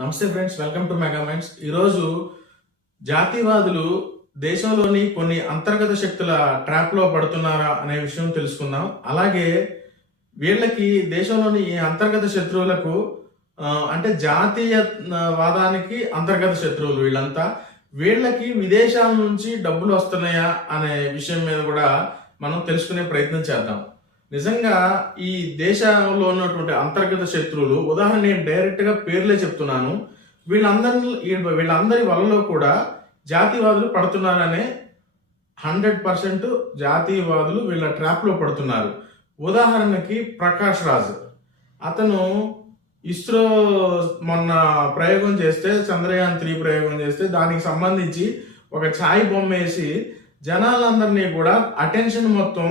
నమస్తే friends, welcome to mega minds. ఈరోజు జాతీయవాదులు దేశంలోని కొన్ని అంతర్గత శక్తుల ట్రాప్లో పడుతున్నారా అనే విషయం తెలుసుకుందాం. అలాగే వీళ్ళకి దేశంలోని ఈ అంతర్గత శత్రువులకు అంటే జాతీయవాదానికి అంతర్గత శత్రువులు వీళ్ళకి విదేశాల నుంచి డబ్బులు వస్తున్నాయా అనే విషయం మీద కూడా మనం తెలుసుకునే ప్రయత్నం చేద్దాం. నిజంగా ఈ దేశంలో ఉన్నటువంటి అంతర్గత శత్రువులు, ఉదాహరణ నేను డైరెక్ట్ గా పేర్లే చెప్తున్నాను, వీళ్ళందరి వలలో కూడా జాతీయవాదులు పడుతున్నారనే 100% జాతీయవాదులు వీళ్ళ ట్రాప్ లో పడుతున్నారు. ఉదాహరణకి ప్రకాష్ రాజ్, అతను ఇస్రో మొన్న ప్రయోగం చేస్తే, చంద్రయాన్ 3 ప్రయోగం చేస్తే దానికి సంబంధించి ఒక ఛాయ్ బొమ్మ వేసి జనాలందరినీ కూడా అటెన్షన్ మొత్తం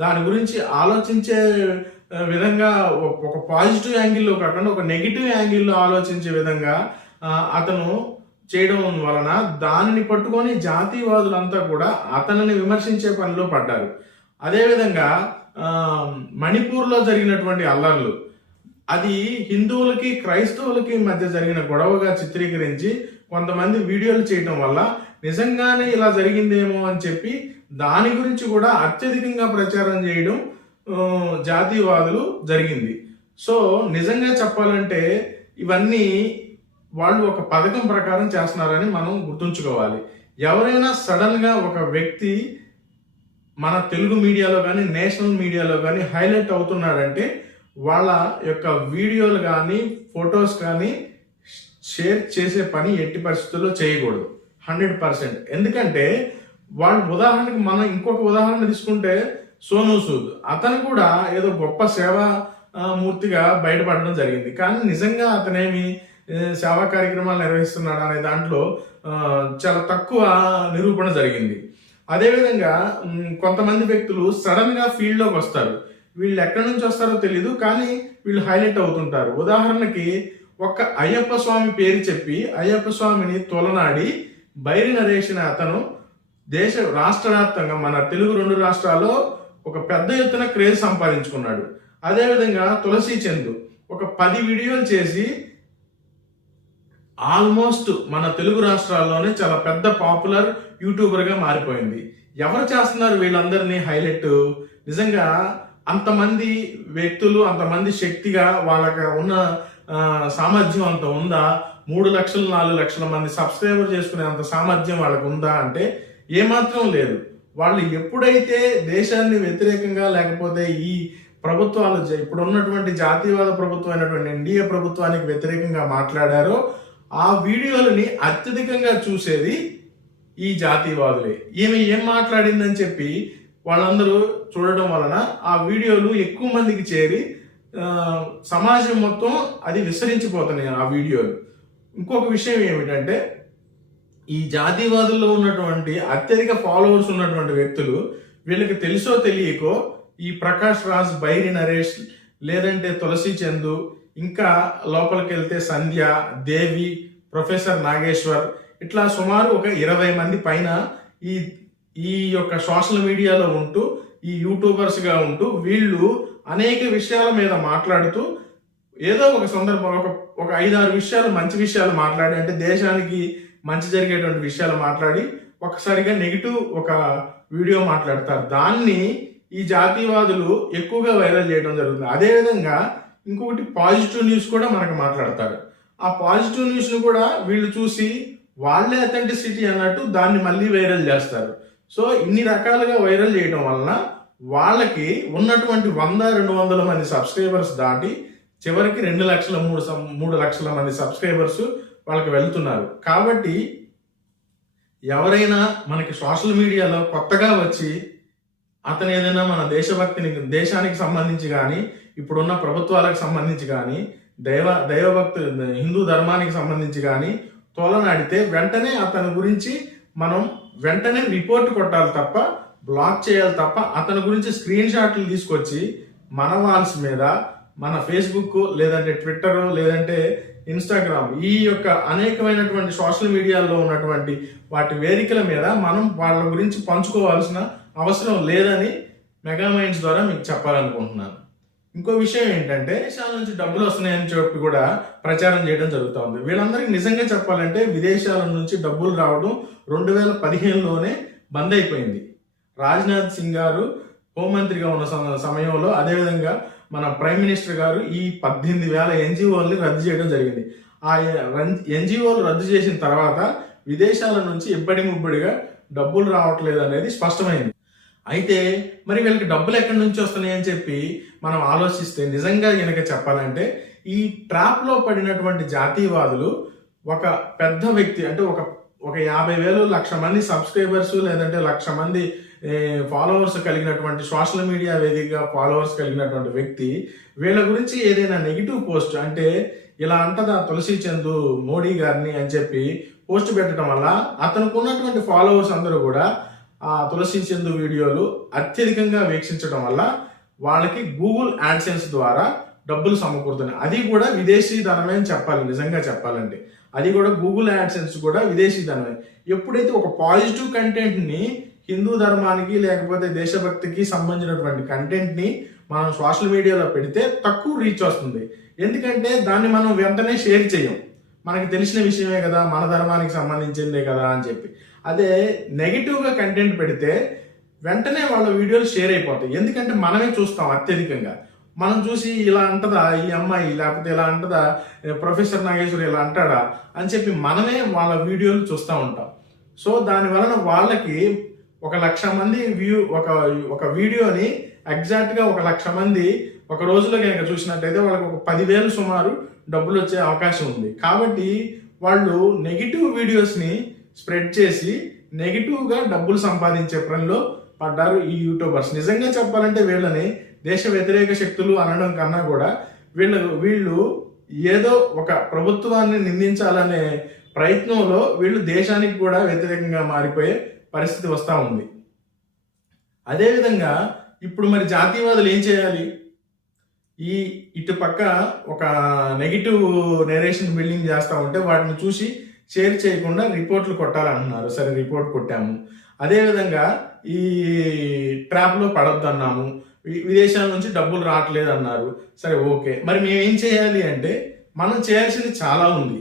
దాని గురించి ఆలోచించే విధంగా ఒక పాజిటివ్ యాంగిల్లో కాకుండా ఒక నెగిటివ్ యాంగిల్లో ఆలోచించే విధంగా అతను చేయడం వలన దానిని పట్టుకొని జాతీయవాదులంతా కూడా అతనిని విమర్శించే పనిలో పడ్డారు. అదేవిధంగా మణిపూర్లో జరిగినటువంటి అల్లర్లు, అది హిందువులకి క్రైస్తవులకి మధ్య జరిగిన గొడవగా చిత్రీకరించి కొంతమంది వీడియోలు చేయటం వల్ల నిజంగానే ఇలా జరిగిందేమో అని చెప్పి దాని గురించి కూడా అత్యధికంగా ప్రచారం చేయడం జాతీయవాదులు జరిగింది. సో నిజంగా చెప్పాలంటే ఇవన్నీ వాళ్ళు ఒక పథకం ప్రకారం చేస్తున్నారని మనం గుర్తుంచుకోవాలి. ఎవరైనా సడన్ గా ఒక వ్యక్తి మన తెలుగు మీడియాలో కానీ నేషనల్ మీడియాలో కానీ హైలైట్ అవుతున్నాడంటే వాళ్ళ యొక్క వీడియోలు కానీ ఫొటోస్ కానీ షేర్ చేసే పని ఎట్టి పరిస్థితుల్లో చేయకూడదు 100%. ఎందుకంటే వాళ్ళు, ఉదాహరణకి మనం ఇంకొక ఉదాహరణ తీసుకుంటే సోనూ సూద్, అతను కూడా ఏదో గొప్ప సేవా మూర్తిగా బయటపడడం జరిగింది. కానీ నిజంగా అతనేమి సేవా కార్యక్రమాలు నిర్వహిస్తున్నాడు అనే దాంట్లో చాలా తక్కువ నిరూపణ జరిగింది. అదేవిధంగా కొంతమంది వ్యక్తులు సడన్ గా ఫీల్డ్ లోకి వస్తారు. వీళ్ళు ఎక్కడి నుంచి వస్తారో తెలీదు, కానీ వీళ్ళు హైలైట్ అవుతుంటారు. ఉదాహరణకి ఒక అయ్యప్ప స్వామి పేరు చెప్పి అయ్యప్ప స్వామిని తొలనాడి బైరి నరేష్ అతను రాష్ట్ర వ్యాప్తంగా మన తెలుగు 2 రాష్ట్రాల్లో ఒక పెద్ద ఎత్తున క్రేజ్ సంపాదించుకున్నాడు. అదేవిధంగా తులసి చందు ఒక 10 వీడియోలు చేసి ఆల్మోస్ట్ మన తెలుగు రాష్ట్రాల్లోనే చాలా పెద్ద పాపులర్ యూట్యూబర్ గా మారిపోయింది. ఎవరు చేస్తున్నారు వీళ్ళందరినీ హైలైట్? నిజంగా అంతమంది వ్యక్తులు, అంతమంది శక్తిగా వాళ్ళకి ఉన్న సామర్థ్యం అంత ఉందా? 3 లక్షలు 4 లక్షల మంది సబ్స్క్రైబర్ చేసుకునే అంత సామర్థ్యం వాళ్ళకు ఉందా అంటే ఏమాత్రం లేదు. వాళ్ళు ఎప్పుడైతే దేశాన్ని వ్యతిరేకంగా, లేకపోతే ఈ ప్రభుత్వాలు ఇప్పుడు ఉన్నటువంటి జాతీయవాద ప్రభుత్వం అయినటువంటి ఎన్డీఏ ప్రభుత్వానికి వ్యతిరేకంగా మాట్లాడారో ఆ వీడియోలని అత్యధికంగా చూసేది ఈ జాతీయవాదులే. ఏం మాట్లాడిందని చెప్పి వాళ్ళందరూ చూడడం వలన ఆ వీడియోలు ఎక్కువ మందికి చేరి సమాజం మొత్తం అది విస్తరించిపోతున్నాయి ఆ వీడియోలు. ఇంకొక విషయం ఏమిటంటే, ఈ జాతీయవాదుల్లో ఉన్నటువంటి అత్యధిక ఫాలోవర్స్ ఉన్నటువంటి వ్యక్తులు, వీళ్ళకి తెలుసో తెలియకో ఈ ప్రకాష్ రాజ్, బైరి నరేష్, లేదంటే తులసి చందు, ఇంకా లోపలికి వెళ్తే సంధ్య, దేవి, ప్రొఫెసర్ నాగేశ్వర్, ఇట్లా సుమారు ఒక 20 మంది పైన ఈ యొక్క సోషల్ మీడియాలో ఉంటూ, ఈ యూట్యూబర్స్ గా ఉంటూ వీళ్ళు అనేక విషయాల మీద మాట్లాడుతూ, ఏదో ఒక సందర్భం ఒక 5-6 విషయాలు, మంచి విషయాలు మాట్లాడి, అంటే దేశానికి మంచి జరిగేటువంటి విషయాలు మాట్లాడి ఒకసారిగా నెగిటివ్ ఒక వీడియో మాట్లాడతారు. దాన్ని ఈ జాతీయవాదులు ఎక్కువగా వైరల్ చేయడం జరుగుతుంది. అదేవిధంగా ఇంకొకటి పాజిటివ్ న్యూస్ కూడా మనకు మాట్లాడతారు. ఆ పాజిటివ్ న్యూస్ ను కూడా వీళ్ళు చూసి వాళ్ళే అథెంటిసిటీ అన్నట్టు దాన్ని మళ్ళీ వైరల్ చేస్తారు. సో ఇన్ని రకాలుగా వైరల్ చేయడం వలన వాళ్ళకి ఉన్నటువంటి 100-200 మంది సబ్స్క్రైబర్స్ దాటి చివరికి 2 లక్షల 3 లక్షల మంది సబ్స్క్రైబర్స్ వాళ్ళకి వెళ్తున్నారు. కాబట్టి ఎవరైనా మనకి సోషల్ మీడియాలో కొత్తగా వచ్చి అతను ఏదైనా మన దేశానికి సంబంధించి కానీ, ఇప్పుడున్న ప్రభుత్వాలకు సంబంధించి కానీ, దైవభక్తు హిందూ ధర్మానికి సంబంధించి కానీ తోలనాడితే వెంటనే అతని గురించి మనం వెంటనే రిపోర్ట్ కొట్టాలి తప్ప, బ్లాక్ చేయాలి తప్ప, అతని గురించి స్క్రీన్ షాట్లు తీసుకొచ్చి మన వాల్స్ మీద, మన ఫేస్బుక్, లేదంటే ట్విట్టర్, లేదంటే ఇన్స్టాగ్రామ్, ఈ యొక్క అనేకమైనటువంటి సోషల్ మీడియాలో ఉన్నటువంటి వాటి వేదికల మీద మనం వాళ్ళ గురించి పంచుకోవాల్సిన అవసరం లేదని మెగా మైండ్స్ ద్వారా మీకు చెప్పాలనుకుంటున్నాను. ఇంకో విషయం ఏంటంటే విదేశాల నుంచి డబ్బులు వస్తున్నాయని చెప్పి కూడా ప్రచారం చేయడం జరుగుతూ ఉంది. వీళ్ళందరికీ నిజంగా చెప్పాలంటే విదేశాల నుంచి డబ్బులు రావడం 2015లోనే బంద్ అయిపోయింది. రాజ్నాథ్ సింగ్ గారు హోంమంత్రిగా ఉన్న సమయంలో, అదేవిధంగా మన ప్రైమ్ మినిస్టర్ గారు ఈ 18,000 ఎన్జిఓల్ని రద్దు చేయడం జరిగింది. ఆ ఎన్జిఓలు రద్దు చేసిన తర్వాత విదేశాల నుంచి ఇబ్బడి ముబ్బడిగా డబ్బులు రావట్లేదు అనేది స్పష్టమైంది. అయితే మరి వీళ్ళకి డబ్బులు ఎక్కడి నుంచి వస్తున్నాయి అని చెప్పి మనం ఆలోచిస్తే నిజంగా కనుక చెప్పాలంటే ఈ ట్రాప్లో పడినటువంటి జాతీయవాదులు ఒక పెద్ద వ్యక్తి అంటే ఒక 50,000 1,00,000 మంది సబ్స్క్రైబర్స్ లేదంటే 1,00,000 మంది ఫాలోవర్స్ కలిగినటువంటి సోషల్ మీడియా వేదికగా ఫాలోవర్స్ కలిగినటువంటి వ్యక్తి వీళ్ళ గురించి ఏదైనా నెగిటివ్ పోస్ట్ అంటే ఇలా అంటదా తులసి చందు మోడీ గారిని అని చెప్పి పోస్ట్ పెట్టడం వల్ల అతనికి ఉన్నటువంటి ఫాలోవర్స్ అందరూ కూడా ఆ తులసి చందు వీడియోలు అత్యధికంగా వీక్షించడం వల్ల వాళ్ళకి గూగుల్ యాడ్సెన్స్ ద్వారా డబ్బులు సమకూరుతున్నాయి. అది కూడా విదేశీ ధనమే అని చెప్పాలి. నిజంగా చెప్పాలంటే అది కూడా గూగుల్ యాడ్సెన్స్ కూడా విదేశీ ధనమే. ఎప్పుడైతే ఒక పాజిటివ్ కంటెంట్ని హిందూ ధర్మానికి లేకపోతే దేశభక్తికి సంబంధించినటువంటి కంటెంట్ని మనం సోషల్ మీడియాలో పెడితే తక్కువ రీచ్ వస్తుంది. ఎందుకంటే దాన్ని మనం వెంటనే షేర్ చేయం, మనకి తెలిసిన విషయమే కదా, మన ధర్మానికి సంబంధించిందే కదా అని చెప్పి. అదే నెగిటివ్గా కంటెంట్ పెడితే వెంటనే వాళ్ళ వీడియోలు షేర్ అయిపోతాయి. ఎందుకంటే మనమే చూస్తాం అత్యధికంగా. మనం చూసి ఇలా అంటదా ఈ అమ్మాయి, లేకపోతే ఇలా అంటదా ప్రొఫెసర్ నాగేశ్వరి ఇలా అంటాడా అని చెప్పి మనమే వాళ్ళ వీడియోలు చూస్తూ ఉంటాం. సో దాని వలన వాళ్ళకి 1,00,000 మంది ఒక వీడియోని ఎగ్జాక్ట్గా 1,00,000 మంది ఒక రోజులో కనుక చూసినట్టయితే వాళ్ళకి ఒక 10,000 సుమారు డబ్బులు వచ్చే అవకాశం ఉంది. కాబట్టి వాళ్ళు నెగిటివ్ వీడియోస్ని స్ప్రెడ్ చేసి నెగిటివ్గా డబ్బులు సంపాదించే పనిలో పడ్డారు ఈ యూట్యూబర్స్. నిజంగా చెప్పాలంటే వీళ్ళని దేశ వ్యతిరేక శక్తులు అనడం కన్నా కూడా వీళ్ళు ఏదో ఒక ప్రభుత్వాన్ని నిందించాలనే ప్రయత్నంలో వీళ్ళు దేశానికి కూడా వ్యతిరేకంగా మారిపోయే పరిస్థితి వస్తూ ఉంది. అదేవిధంగా ఇప్పుడు మరి జాతీయవాదులు ఏం చేయాలి? ఇటు పక్క ఒక నెగిటివ్ నేరేషన్ బిల్డింగ్ చేస్తూ ఉంటే వాటిని చూసి షేర్ చేయకుండా రిపోర్ట్లు కొట్టాలంటున్నారు. సరే, రిపోర్ట్ కొట్టాము. అదేవిధంగా ఈ ట్రాప్లో పడొద్దు అన్నాము, విదేశాల నుంచి డబ్బులు రావట్లేదు అన్నారు. సరే, ఓకే. మరి మేము ఏం చేయాలి అంటే మనం చేయాల్సింది చాలా ఉంది.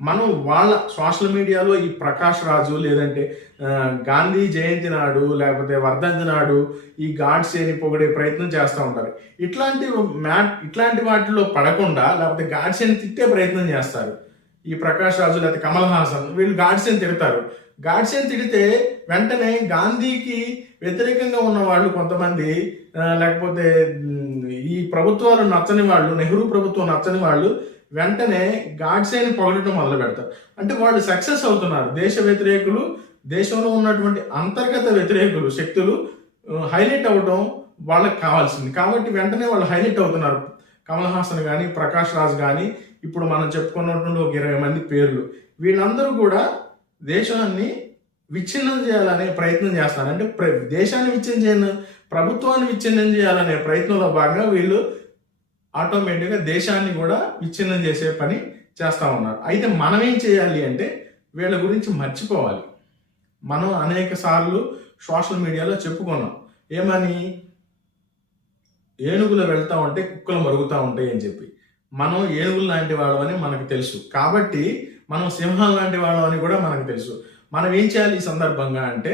మనం వాళ్ళ సోషల్ మీడియాలో ఈ ప్రకాష్ రాజు లేదంటే గాంధీ జయంతి నాడు లేకపోతే వర్ధంతి నాడు ఈ గాడ్సేని పొగిడే ప్రయత్నం చేస్తూ ఉంటారు. ఇట్లాంటి వాటిలో పడకుండా లేకపోతే గాడ్సేని తిట్టే ప్రయత్నం చేస్తారు. ఈ ప్రకాష్ రాజు లేకపోతే కమల్ హాసన్ వీళ్ళు గాడ్సేని తిడతారు. గాడ్సేని తిడితే వెంటనే గాంధీకి వ్యతిరేకంగా ఉన్న వాళ్ళు కొంతమంది, లేకపోతే ఈ ప్రభుత్వాలు నచ్చని వాళ్ళు, నెహ్రూ ప్రభుత్వం నచ్చని వాళ్ళు వెంటనే గాడ్సేని పొగడటం మొదలు పెడతారు. అంటే వాళ్ళు సక్సెస్ అవుతున్నారు. దేశ వ్యతిరేకులు, దేశంలో ఉన్నటువంటి అంతర్గత వ్యతిరేకులు శక్తులు హైలైట్ అవ్వడం వాళ్ళకి కావాల్సింది. కాబట్టి వెంటనే వాళ్ళు హైలైట్ అవుతున్నారు. కమల్ హాసన్ కానీ, ప్రకాష్ రాజ్ కానీ, ఇప్పుడు మనం చెప్పుకున్నటువంటి ఒక 20 మంది పేర్లు, వీళ్ళందరూ కూడా దేశాన్ని విచ్ఛిన్నం చేయాలనే ప్రయత్నం చేస్తారు. అంటే దేశాన్ని విచ్ఛిన్నం చేయను, ప్రభుత్వాన్ని విచ్ఛిన్నం చేయాలనే ప్రయత్నంలో భాగంగా వీళ్ళు ఆటోమేటిక్గా దేశాన్ని కూడా విచ్ఛిన్నం చేసే పని చేస్తూ ఉన్నారు. అయితే మనం ఏం చేయాలి అంటే వీళ్ళ గురించి మర్చిపోవాలి. మనం అనేక సార్లు సోషల్ మీడియాలో చెప్పుకున్నాం, ఏమని? ఏనుగులు వెళ్తూ ఉంటే కుక్కలు మరుగుతూ ఉంటాయి అని చెప్పి. మనం ఏనుగులు లాంటి వాళ్ళమని మనకు తెలుసు, కాబట్టి మనం సింహం లాంటి వాళ్ళమని కూడా మనకు తెలుసు. మనం ఏం చేయాలి ఈ సందర్భంగా అంటే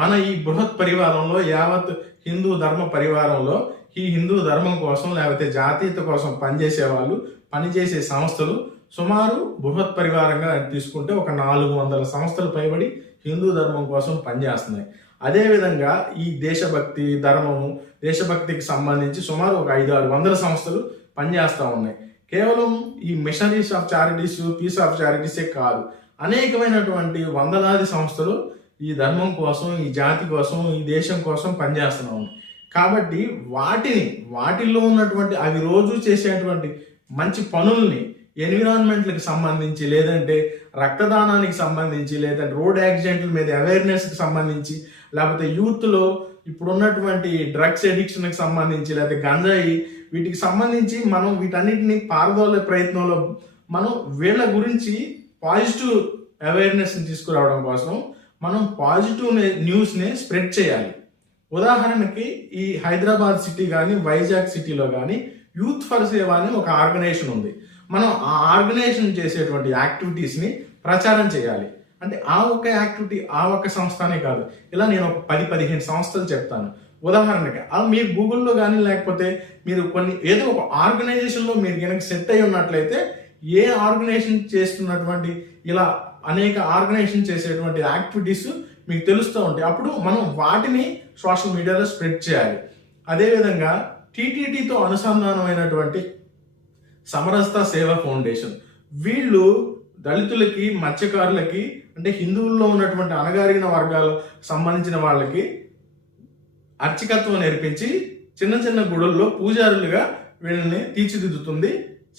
మన ఈ బృహత్ పరివారంలో, యావత్ హిందూ ధర్మ పరివారంలో ఈ హిందూ ధర్మం కోసం లేకపోతే జాతీయత కోసం పనిచేసే వాళ్ళు, పనిచేసే సంస్థలు సుమారు బృహత్ పరివారంగా తీసుకుంటే ఒక 400 సంస్థలు పైబడి హిందూ ధర్మం కోసం పనిచేస్తున్నాయి. అదేవిధంగా ఈ దేశభక్తి, ధర్మము, దేశభక్తికి సంబంధించి సుమారు ఒక 500-600 సంస్థలు పనిచేస్తూ ఉన్నాయి. కేవలం ఈ missionaries of charities, peace of చారిటీసే కాదు, అనేకమైనటువంటి వందలాది సంస్థలు ఈ ధర్మం కోసం, ఈ జాతి కోసం, ఈ దేశం కోసం పనిచేస్తూ ఉన్నాయి. కాబట్టి వాటిల్లో ఉన్నటువంటి అవి రోజు చేసేటువంటి మంచి పనుల్ని ఎన్విరాన్మెంట్కి సంబంధించి, లేదంటే రక్తదానానికి సంబంధించి, లేదంటే రోడ్ యాక్సిడెంట్ల మీద అవేర్నెస్కి సంబంధించి, లేకపోతే యూత్లో ఇప్పుడున్నటువంటి డ్రగ్స్ ఎడిక్షన్కి సంబంధించి, లేకపోతే గంజాయి, వీటికి సంబంధించి మనం వీటన్నిటిని పారదోలే ప్రయత్నంలో మనం వీళ్ళ గురించి పాజిటివ్ అవేర్నెస్ని తీసుకురావడం కోసం మనం పాజిటివ్ న్యూస్ని స్ప్రెడ్ చేయాలి. ఉదాహరణకి ఈ హైదరాబాద్ సిటీ కానీ వైజాగ్ సిటీలో కానీ యూత్ ఫర్ సేవ అని ఒక ఆర్గనైజేషన్ ఉంది. మనం ఆ ఆర్గనైజేషన్ చేసేటువంటి యాక్టివిటీస్ని ప్రచారం చేయాలి. అంటే ఆ ఒక్క యాక్టివిటీ, ఆ ఒక్క సంస్థ అనే కాదు, ఇలా నేను ఒక 10-15 సంస్థలు చెప్తాను. ఉదాహరణకి మీరు గూగుల్లో కానీ లేకపోతే మీరు ఏదో ఒక ఆర్గనైజేషన్లో మీరు కనుక సెట్ అయి ఉన్నట్లయితే ఏ ఆర్గనైజేషన్ చేస్తున్నటువంటి ఇలా అనేక ఆర్గనైజేషన్ చేసేటువంటి యాక్టివిటీస్ మీకు తెలుస్తూ ఉంటాయి. అప్పుడు మనం వాటిని సోషల్ మీడియాలో స్ప్రెడ్ చేయాలి. అదేవిధంగా టీటీడీతో అనుసంధానమైనటువంటి సమరస్త సేవా ఫౌండేషన్, వీళ్ళు దళితులకి, మత్స్యకారులకి, అంటే హిందువుల్లో ఉన్నటువంటి అణగారిన వర్గాలకు సంబంధించిన వాళ్ళకి అర్చకత్వం నేర్పించి చిన్న చిన్న గుడుల్లో పూజారులుగా వీళ్ళని తీర్చిదిద్దుతుంది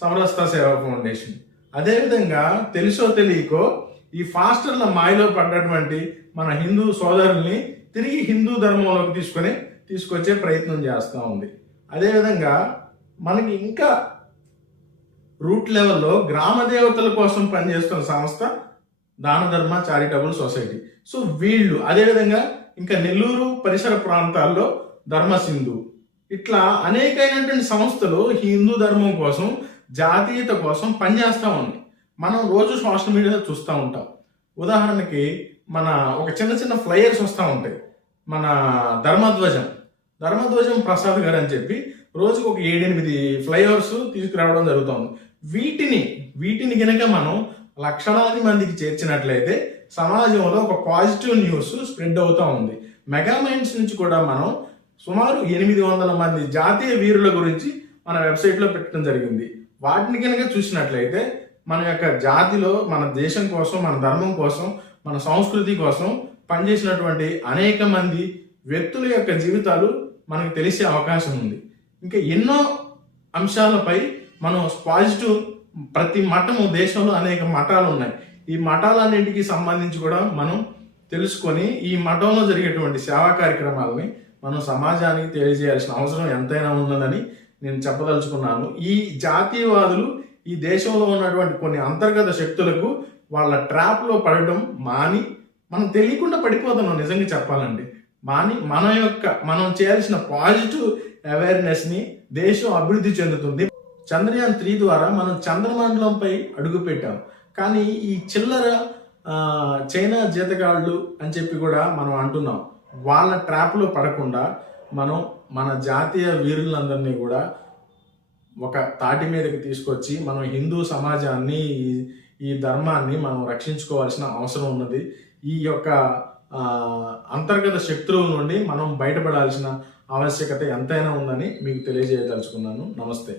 సమరస్త సేవా ఫౌండేషన్. అదేవిధంగా తెలుసో తెలియకో ఈ ఫాస్టర్ల మాయలో పడ్డటువంటి మన హిందూ సోదరుల్ని తిరిగి హిందూ ధర్మంలోకి తీసుకొచ్చే ప్రయత్నం చేస్తూ ఉంది. అదేవిధంగా మనకి ఇంకా రూట్ లెవెల్లో గ్రామ దేవతల కోసం పనిచేస్తున్న సంస్థ దాన ధర్మ చారిటబుల్ సొసైటీ. సో వీళ్ళు, అదేవిధంగా ఇంకా నెల్లూరు పరిసర ప్రాంతాల్లో ధర్మ సింధు, ఇట్లా అనేకమైనటువంటి సంస్థలు హిందూ ధర్మం కోసం, జాతీయత కోసం పనిచేస్తూ ఉన్నాయి. మనం రోజు సోషల్ మీడియాలో చూస్తూ ఉంటాం. ఉదాహరణకి మన ఒక చిన్న చిన్న ఫ్లయర్స్ వస్తూ ఉంటాయి. మన ధర్మధ్వజం ప్రసాద్ గారు అని చెప్పి రోజుకు ఒక 7-8 ఫ్లైఓవర్స్ తీసుకురావడం జరుగుతుంది. వీటిని గనక మనం లక్షలాది మందికి చేర్చినట్లయితే సమాజంలో ఒక పాజిటివ్ న్యూస్ స్ప్రెడ్ అవుతూ ఉంది. మెగా మైండ్స్ నుంచి కూడా మనం సుమారు 800 మంది జాతీయ వీరుల గురించి మన వెబ్సైట్లో పెట్టడం జరిగింది. వాటిని కనుక చూసినట్లయితే మన యొక్క జాతిలో, మన దేశం కోసం, మన ధర్మం కోసం, మన సంస్కృతి కోసం పనిచేసినటువంటి అనేక మంది వ్యక్తుల యొక్క జీవితాలు మనకు తెలిసే అవకాశం ఉంది. ఇంకా ఎన్నో అంశాలపై మనం పాజిటివ్, ప్రతి మఠము, దేశంలో అనేక మఠాలు ఉన్నాయి. ఈ మఠాలన్నింటికి సంబంధించి కూడా మనం తెలుసుకొని ఈ మఠంలో జరిగేటువంటి సేవా కార్యక్రమాలని మనం సమాజానికి తెలియజేయాల్సిన అవసరం ఎంతైనా ఉన్నదని నేను చెప్పదలుచుకున్నాను. ఈ జాతీయవాదులు ఈ దేశంలో ఉన్నటువంటి కొన్ని అంతర్గత శక్తులకు వాళ్ళ ట్రాప్లో పడడం మాని, మనం తెలియకుండా పడిపోతున్నాం. నిజంగా చెప్పాలంటే మనం చేయాల్సిన పాజిటివ్ అవేర్నెస్ని దేశం అభివృద్ధి చెందుతుంది. చంద్రయాన్ 3 ద్వారా మనం చంద్రమండలంపై అడుగు పెట్టాం. కానీ ఈ చిల్లర చైనా జీతగాళ్ళు అని చెప్పి కూడా మనం అంటున్నాం. వాళ్ళ ట్రాప్లో పడకుండా మనం మన జాతీయ వీరులందరినీ కూడా ఒక తాటి మీదకి తీసుకొచ్చి మనం హిందూ సమాజాన్ని, ఈ ధర్మాన్ని మనం రక్షించుకోవాల్సిన అవసరం ఉన్నది. ఈ యొక్క అంతర్గత శక్తుల నుండి మనం బయటపడాల్సిన ఆవశ్యకత ఎంతైనా ఉందని మీకు తెలియజేయదలుచుకున్నాను. నమస్తే.